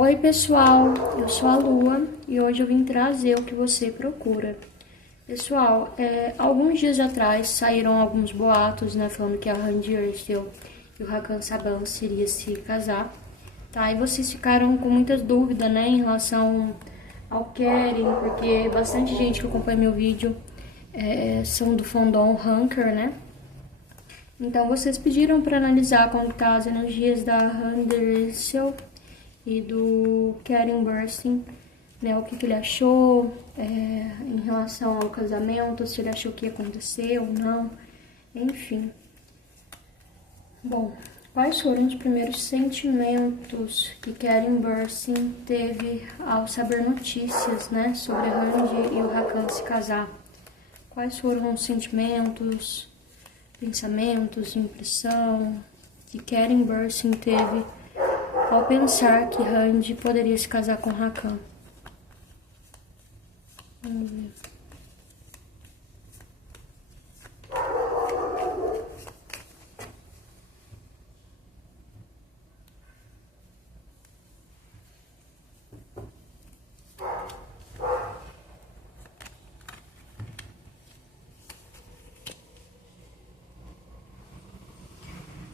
Oi pessoal, eu sou a Lua e hoje eu vim trazer o que você procura. Pessoal, alguns dias atrás saíram alguns boatos, né, falando que a Randy Ercel e o Hakan Saban iriam se casar, tá? E vocês ficaram com muitas dúvidas, né, em relação ao Keren, porque bastante gente que acompanha meu vídeo são do fandom Hunker, né? Então vocês pediram para analisar como tá as energias da Randy Ercel e do Keren Bursting, né, o que ele achou em relação ao casamento, se ele achou que ia acontecer ou não, enfim. Bom, quais foram os primeiros sentimentos que Keren Bursting teve ao saber notícias, né, sobre a Randy e o Hakan se casar? Quais foram os sentimentos, pensamentos, impressão que Keren Bursting teve ao pensar que Randy poderia se casar com Hakan? Vamos ver.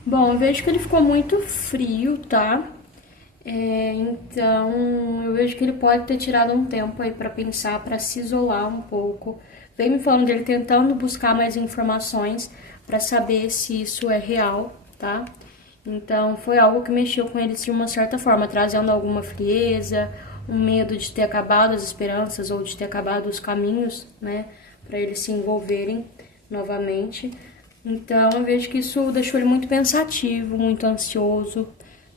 Bom, eu vejo que ele ficou muito frio, tá? Então, eu vejo que ele pode ter tirado um tempo aí pra pensar, pra se isolar um pouco. Vem me falando dele tentando buscar mais informações pra saber se isso é real, tá? Então, foi algo que mexeu com ele de uma certa forma, trazendo alguma frieza, um medo de ter acabado as esperanças ou de ter acabado os caminhos, né, pra eles se envolverem novamente. Então, eu vejo que isso deixou ele muito pensativo, muito ansioso,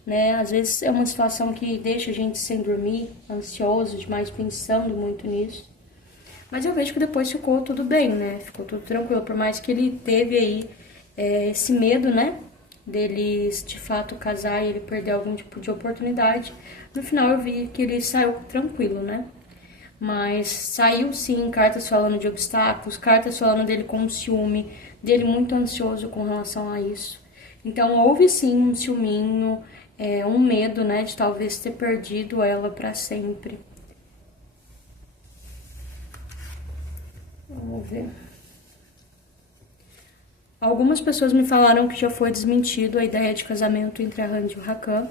né? Às vezes é uma situação que deixa a gente sem dormir, ansioso demais, pensando muito nisso. Mas eu vejo que depois ficou tudo bem, né? Ficou tudo tranquilo, por mais que ele teve aí esse medo, né? Deles de fato casar e ele perder algum tipo de oportunidade. No final eu vi que ele saiu tranquilo, né? Mas saiu sim cartas falando de obstáculos, cartas falando dele com ciúme, dele muito ansioso com relação a isso. Então houve sim um ciúminho, um medo, né, de talvez ter perdido ela para sempre. Vamos ver. Algumas pessoas me falaram que já foi desmentido a ideia de casamento entre a Randy e o Hakan.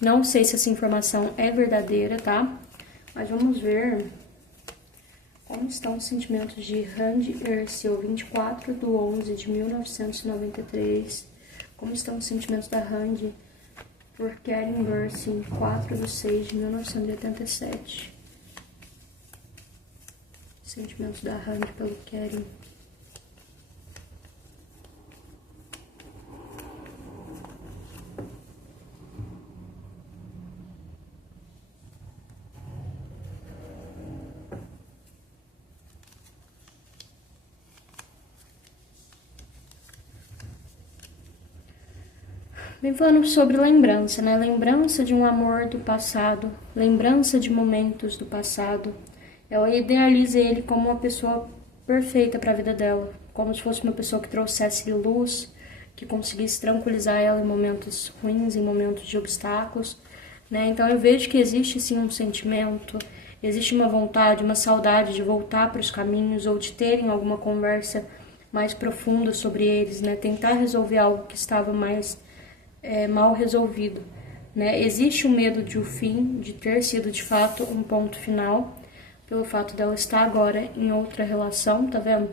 Não sei se essa informação é verdadeira, tá? Mas vamos ver como estão os sentimentos de Randy Ercel, 24/11/1993. Como estão os sentimentos da Randy por Keren Bursting, 4/6/1987. Sentimentos da Randy pelo Keren. Vem falando sobre lembrança, né? Lembrança de um amor do passado, lembrança de momentos do passado. Ela idealiza ele como uma pessoa perfeita para a vida dela, como se fosse uma pessoa que trouxesse luz, que conseguisse tranquilizar ela em momentos ruins, em momentos de obstáculos, né? Então eu vejo que existe sim um sentimento, existe uma vontade, uma saudade de voltar para os caminhos ou de terem alguma conversa mais profunda sobre eles, né? Tentar resolver algo que estava mais mal resolvido, né? Existe o medo de o fim, de ter sido de fato um ponto final, pelo fato dela estar agora em outra relação, tá vendo?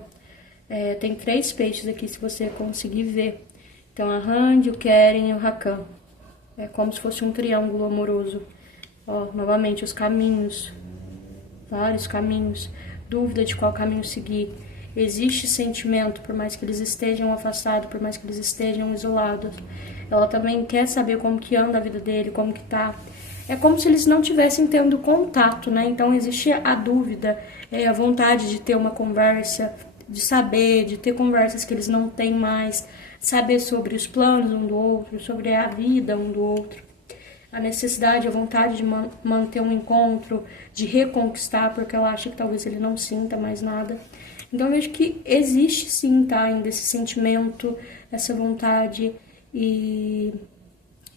Tem 3 peixes aqui, se você conseguir ver. Então, a Randy, o Keren e o Hakan. É como se fosse um triângulo amoroso. Ó, novamente, os caminhos. Vários caminhos. Dúvida de qual caminho seguir. Existe sentimento, por mais que eles estejam afastados, por mais que eles estejam isolados. Ela também quer saber como que anda a vida dele, como que tá. É como se eles não tivessem tendo contato, né? Então existe a dúvida, a vontade de ter uma conversa, de saber, de ter conversas que eles não têm mais, saber sobre os planos um do outro, sobre a vida um do outro. A necessidade, a vontade de manter um encontro, de reconquistar, porque ela acha que talvez ele não sinta mais nada. Então eu vejo que existe sim, tá, ainda esse sentimento, essa vontade e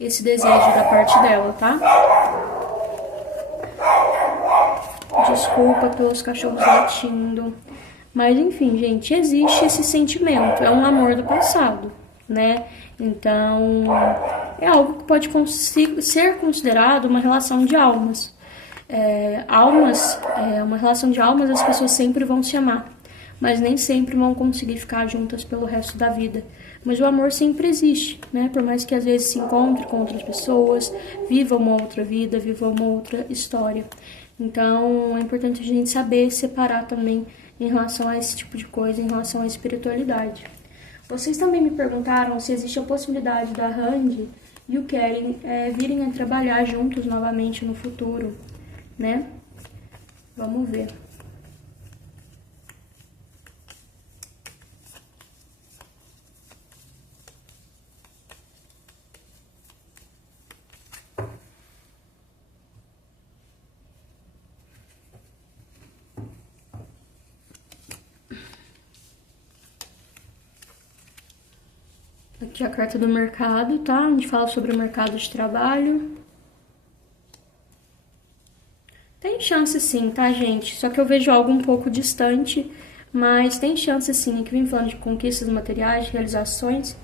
esse desejo da parte dela, tá? Desculpa pelos cachorros latindo. Mas enfim, gente, existe esse sentimento. É um amor do passado, né? Então, é algo que pode ser considerado uma relação de almas. Uma relação de almas, as pessoas sempre vão se amar, mas nem sempre vão conseguir ficar juntas pelo resto da vida. Mas o amor sempre existe, né? Por mais que às vezes se encontre com outras pessoas, viva uma outra vida, viva uma outra história. Então, é importante a gente saber separar também em relação a esse tipo de coisa, em relação à espiritualidade. Vocês também me perguntaram se existe a possibilidade da Randy e o Keren virem a trabalhar juntos novamente no futuro, né? Vamos ver. Aqui a carta do mercado, tá? A gente fala sobre o mercado de trabalho. Tem chance sim, tá, gente? Só que eu vejo algo um pouco distante, mas tem chance sim. Aqui vem falando de conquistas materiais, realizações,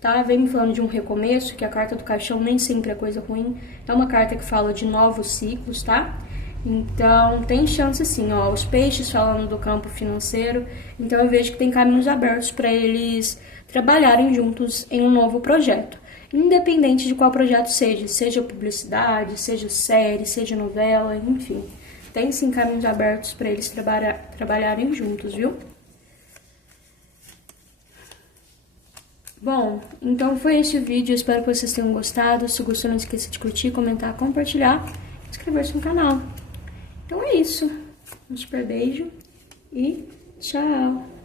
tá? Vem me falando de um recomeço, que a carta do caixão nem sempre é coisa ruim. É uma carta que fala de novos ciclos, tá? Então, tem chance sim, ó. Os peixes falando do campo financeiro. Então, eu vejo que tem caminhos abertos para eles trabalharem juntos em um novo projeto. Independente de qual projeto seja publicidade, seja série, seja novela, enfim. Tem sim caminhos abertos para eles trabalharem juntos, viu? Bom, então foi esse o vídeo, espero que vocês tenham gostado. Se gostou, não esqueça de curtir, comentar, compartilhar e inscrever-se no canal. Então é isso. Um super beijo e tchau!